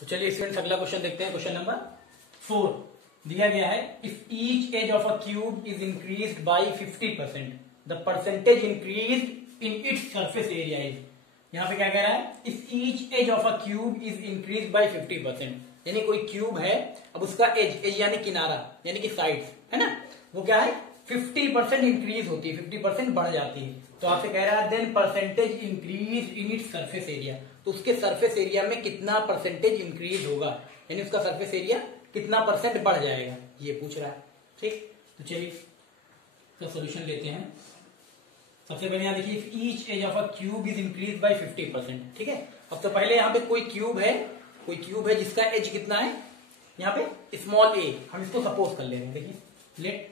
तो चलिए स्टूडेंट्स अगला क्वेश्चन देखते हैं। क्वेश्चन नंबर 4 दिया गया है, if each edge of a cube is increased by 50%, the percentage increased in its surface area is. यहाँ पे क्या कह रहा है, if each edge of a cube is increased by 50%, यानी कोई क्यूब है, अब उसका एज यानी किनारा यानी कि साइड्स है ना, वो क्या है 50% इंक्रीज होती है, 50% बढ़ जाती है। तो आपसे कह रहा है then percentage increase in its surface area, तो उसके सरफेस एरिया में कितना परसेंटेज इंक्रीज होगा, यानी उसका सरफेस एरिया कितना परसेंट बढ़ जाएगा, ये पूछ रहा है। ठीक, तो चलिए इसका सोल्यूशन लेते हैं। सबसे पहले यहाँ देखिए, each edge of a cube is increase by 50%। ठीक है, अब तो पहले यहाँ पे कोई क्यूब है जिसका एज कितना है, यहाँ पे स्मॉल ए, हम इसको सपोज कर ले रहे हैं। देखिए let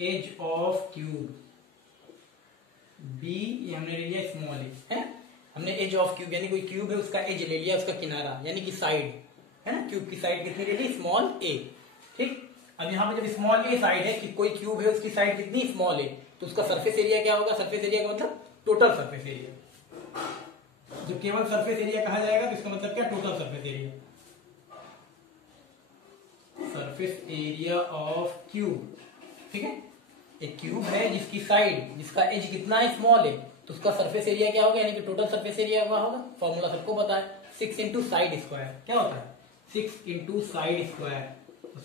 edge of cube be, ये हमने ले लिया स्मॉल ए है, हमने एज ऑफ क्यूब यानी कोई क्यूब है उसका एज ले लिया, उसका किनारा यानी कि साइड है ना, क्यूब की साइड कितनी ले ली, स्मॉल ए। ठीक, अब यहाँ पे जब स्मॉल ए साइड है कि कोई क्यूब है उसकी साइड कितनी, स्मॉल ए, तो उसका सरफेस एरिया क्या होगा, सरफेस एरिया का मतलब टोटल सरफेस एरिया। जब केवल सरफेस एरिया कहा जाएगा तो इसका मतलब क्या, total surface area, surface area of cube. ठीक है, एक क्यूब है जिसकी साइड, जिसका एज कितना है, स्मॉल है, तो उसका सरफेस एरिया क्या होगा, यानी कि टोटल सरफेस एरिया क्या होगा, फॉर्मूला सबको पता है, 6 इंटू साइड स्क्वायर। क्या होता है, 6 into side square,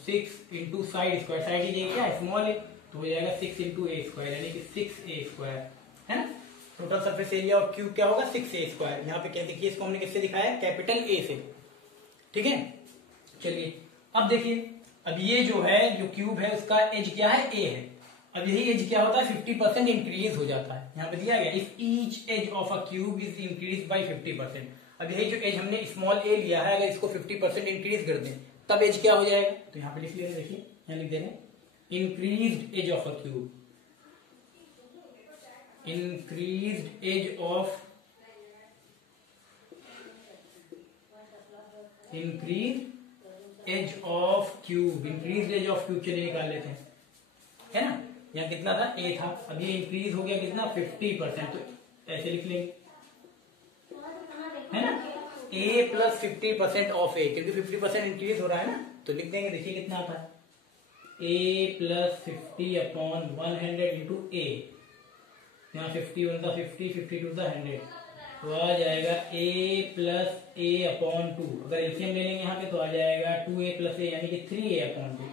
6 into side square, side area क्या है, स्मॉल है, तो हो जाएगा 6 इंटू ए स्क्वायर यानी कि 6a स्क्वायर है ना। Total surface area of cube क्या होगा, 6a स्क्वायर। यहाँ पे क्या देखिए, इसको हमने किससे दिखाया, कैपिटल ए से। ठीक है, चलिए अब देखिए, अब ये जो है, जो क्यूब है उसका एज क्या है, ए है। अब यही एज क्या होता है, 50% इंक्रीज हो जाता है। यहाँ पे दिया गया, if each edge of a cube is increase by 50%। अब यही जो एज हमने स्मॉल ए लिया है, अगर इसको 50% इंक्रीज कर दें तब एज क्या हो जाएगा, तो यहाँ पे लिख ले रहे, देखिए यहाँ लिख दे रहे हैं, increased edge of a cube, increased edge of, increase edge of cube, increase edge of cube चलिए निकाल लेते हैं, है ना। यहाँ कितना था, ए था, अब ये इंक्रीज हो गया कितना, 50%, तो ऐसे लिख लेंगे है ना, ए प्लस 50% ऑफ ए, क्योंकि 50% इंक्रीज हो रहा है ना, तो लिख देंगे, देखिए कितना आता है, ए प्लस 50 अपॉन 100 इंटू ए, यहाँ 50 वन का 50, 50 टू का 100, तो आ जाएगा a प्लस ए अपॉन 2। अगर एलसीएम ले लेंगे यहाँ पे तो आ जाएगा 2a प्लस ए यानी कि 3a अपॉन 2।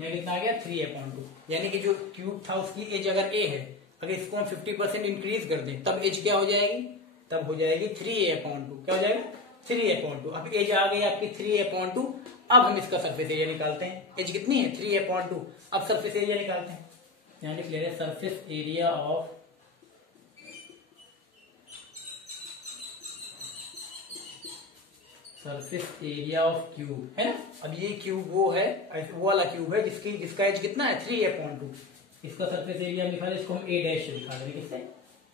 यहाँ कितना आ गया, 3a अपॉन 2, यानी कि जो क्यूब था उसकी एज अगर a है, अगर इसको हम 50% इंक्रीज कर दें तब एज क्या हो जाएगी, तब हो जाएगी 3a अपॉन 2। क्या हो जाएगा, 3a अपॉन 2। अब एज आ गई आपकी 3a अपॉन 2। अब हम इसका सरफेस एरिया निकालते हैं, एज कितनी है, 3a अपॉन 2। अब सरफेस एरिया निकालते हैं, यहाँ लिख ले रहे हैं surface area of, surface area of cube है ना। अब ये क्यूब वो है, वो वाला क्यूब है जिसका एज कितना है, 3a अपॉन 2। इसका सरफेस एरिया लिखा है, इसको हम a डैश से लिखा देंगे, किससे,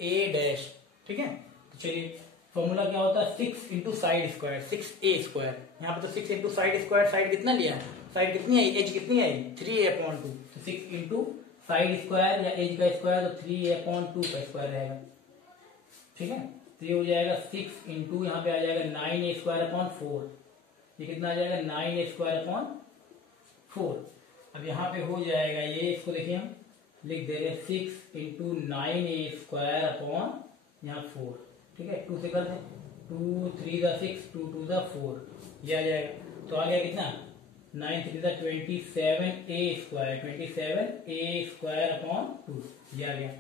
a डैश। ठीक है, तो चलिए फॉर्मूला क्या होता है, 6 into side square, 6a square. यहाँ पे तो 6 इंटू साइड स्क्वायर, साइड कितना लिया है, साइड कितनी आई, एज कितनी आई, 3a अपॉन 2, तो 6 इंटू साइड स्क्वायर या एज का स्क्वायर, तो 3a अपॉन 2 का स्क्वायर रहेगा। ठीक है, तो ये हो जाएगा 6 इंटू, यहाँ पे आ जाएगा 9a स्क्वायर अपॉन 4, ये कितना आ जाएगा, 9a स्क्वायर अपॉन 4। अब यहाँ पे हो जाएगा ये, इसको देखिए हम लिख दे रहे 6 इंटू 9a स्क्वायर अपॉन यहाँ 4। ठीक है, 2 से कर दें, 2 3 दा 6, 2 2 दा 4, ये आ जाएगा, तो आ गया कितना, 9 3 दा 27a square, 27a square upon 2, ये आ गया।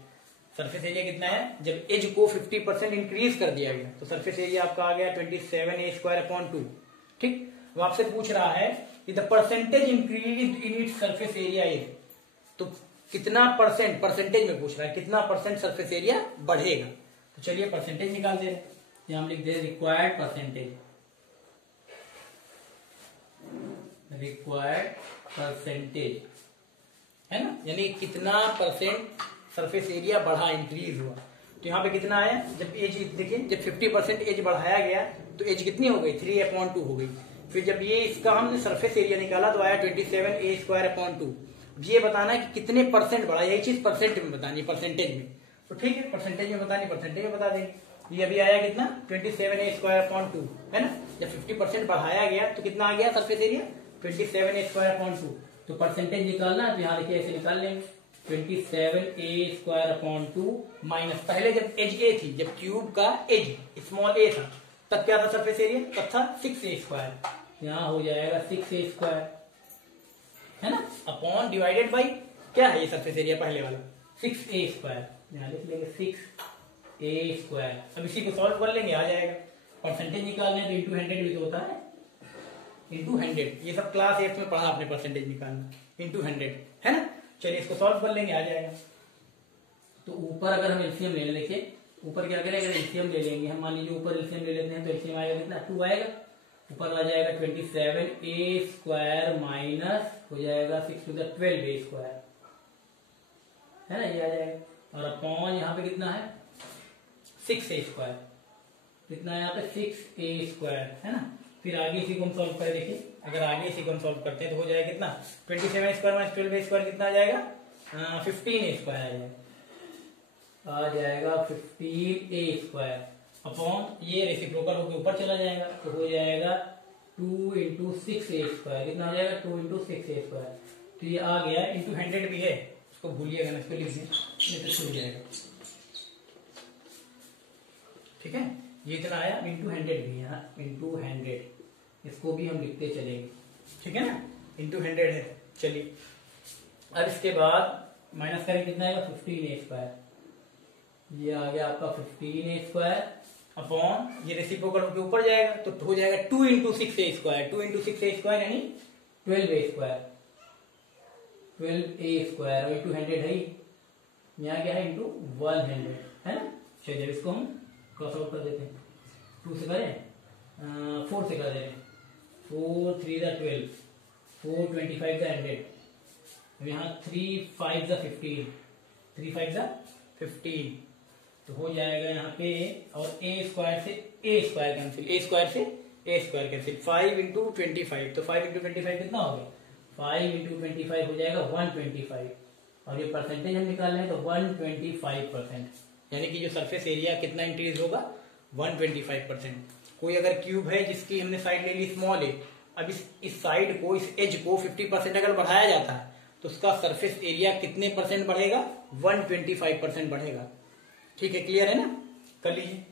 सरफेस एरिया कितना है, जब एज को 50% इंक्रीज कर दिया गया तो सरफेस एरिया आपका आ गया 27a स्क्वायर अपॉन 2। ठीक, वो आपसे पूछ रहा है कि the percentage increase in its surface area is, तो कितना परसेंट, परसेंटेज में पूछ रहा है कितना परसेंट सरफेस एरिया बढ़ेगा। तो चलिए परसेंटेज निकाल दे रहे हैं, यहाँ हम लिख they required percentage, required percentage है ना, यानी कितना परसेंट सरफेस एरिया बढ़ा, इंक्रीज हुआ। तो यहाँ पे कितना आया, जब एज देखिए, जब 50% एज बढ़ाया गया तो एज कितनी हो गई, 3a अपॉन 2 हो गई। फिर जब ये इसका हमने सरफेस एरिया निकाला तो आया 27a स्क्वायर अपॉन 2। ये बताना है कि कितने परसेंट बढ़ा, यही चीज परसेंट में बतानी, परसेंटेज में। तो ठीक है, परसेंटेज में बतानी, परसेंटेज में बता देंगे। ये अभी आया कितना 27a² है ना। जब 50% बढ़ाया गया तो कितना आ गया सरफेस एरिया 27a²। तो परसेंटेज निकालना है तो यहाँ देखिए ऐसे निकाल लेंगे 27a² माइनस पहले जब एज ए थी, जब क्यूब का एज स्मॉल ए था तब क्या था सरफेस एरिया, तब था 6a²। यहाँ हो जाएगा 6a² है ना, अपॉन डिवाइडेड बाई क्या है ये सरफेस एरिया पहले वाला 6a²। यहाँ लिख लेंगे 6a²। अब इसी को सॉल्व कर लेंगे, आ जाएगा। परसेंटेज निकालना है तो इंटू 100 भी तो होता है, इंटू 100। ये सब क्लास 8 में पढ़ा आपने परसेंटेज निकालना, इंटू 100 है ना। चलिए इसको सॉल्व कर लेंगे, आ जाएगा। तो ऊपर अगर हम एलसीएम ले लेंगे, ऊपर क्या करें, अगर एलसीएम ले लेंगे हम, मान लीजिए ऊपर एलसीएम ले लेते हैं तो एलसीएम आएगा कितना 2 आएगा। ऊपर आ जाएगा 27a² माइनस हो जाएगा 6 to the 12a² है ना, ये आ जाएगा। और अपॉन यहाँ पे कितना है 6a², कितना है यहाँ पे 6a² है ना। फिर आगे इसी को हम सॉल्व करें, देखिए अगर आगे इसी को हम सॉल्व करते हैं तो हो जाएगा कितना 27a² माइनस 12a² कितना आ जाएगा 15a² आ जाएगा 15a² अपॉन ये रेसिप्रोकल होकर ऊपर चला जाएगा तो हो जाएगा 2 into 6a², कितना हो जाएगा 2 into 6a²। तो ये आ गया, इंटू 100 भी है, उसको भूलिएगा ना, इसको लिख दें नहीं तो छूट जाएगा। ठीक है, ये इतना आया, इंटू 100 भी है, इंटू 100 इसको भी हम लिखते चलेंगे। ठीक है ना, इंटू 100 है। चलिए अब इसके बाद माइनस करें, कितना आएगा 15a²। ये आ गया आपका 15a² अपॉन ये रेसिप्रोकल के ऊपर जाएगा तो हो जाएगा 2 into 6a², 2 into 6a² यानी 12a², 12a² और इंटू 100 है ही, यहाँ क्या है इंटू 100 है ना। चलिए इसको हम क्रॉस आउट कर देते हैं, 2 से करें 4 से कर दें, 4 3 12, 4 25 100, यहाँ 3 5 15, 3 5 15 तो हो जाएगा यहाँ पे, और a² से a² कैंसिल, a² से a² कैंसिल, 5 into 25 तो 5 into 25 कितना हो गया 5 into 25 हो जाएगा 125, और ये परसेंटेज हम निकाल रहे हैं तो 125%, यानी कि जो सरफेस एरिया कितना इंक्रीज होगा 125%। कोई अगर क्यूब है जिसकी हमने साइड ले ली स्मॉल ए, अब इस साइड को, इस एज को 50% अगर बढ़ाया जाता है तो उसका सरफेस एरिया कितने परसेंट बढ़ेगा 125% बढ़ेगा। ठीक है, क्लियर है ना, कर लीजिए।